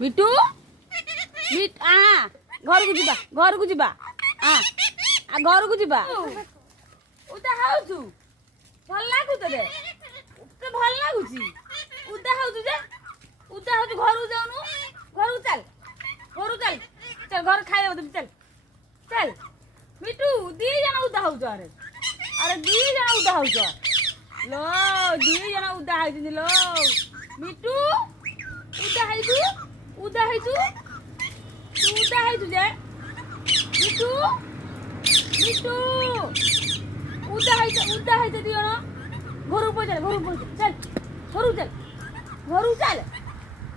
मिटू मिट आ घर को जीवा घर को जीवा आ घर को जीवा उदा हाउछु भल लागु तबे ते भल लागुची उदा हाउछु जे उदा हाउछु घर को जाउनु घर को चल चल घर खाइयो तुम चल चल मिटू दी जना उदा हाउछु अरे दी जना उदा हाउछु लो दी जना उदा हाइछिन लो मिटू उदा हाइछु तू उदा हाइछु जे मिटू मिटू उदा हाइछु दियो न घर को चल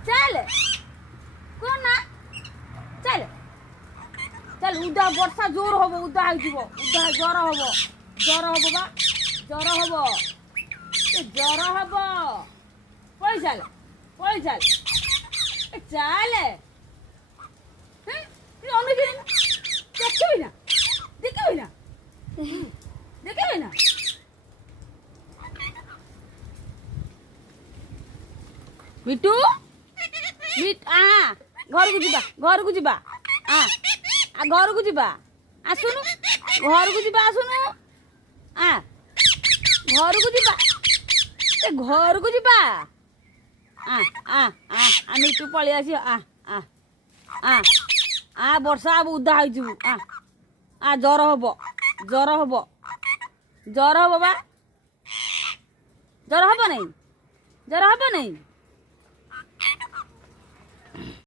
चल कोन ना चल चल उदा वर्षा जोर हबो उदा हाइछिबो उदा ज्वर हबो बा ज्वर हबो पळी चल चल देखी ना मिटू मिट आ घर को जीवा आ घर को जीवा आसुनु घर को जीवा आसुनु आ घर को जीवा घर को जीवा मिटू पळी आसी वर्षा अब उदा हाइजु ज्वर हबो बा ज्वर हबो नहीं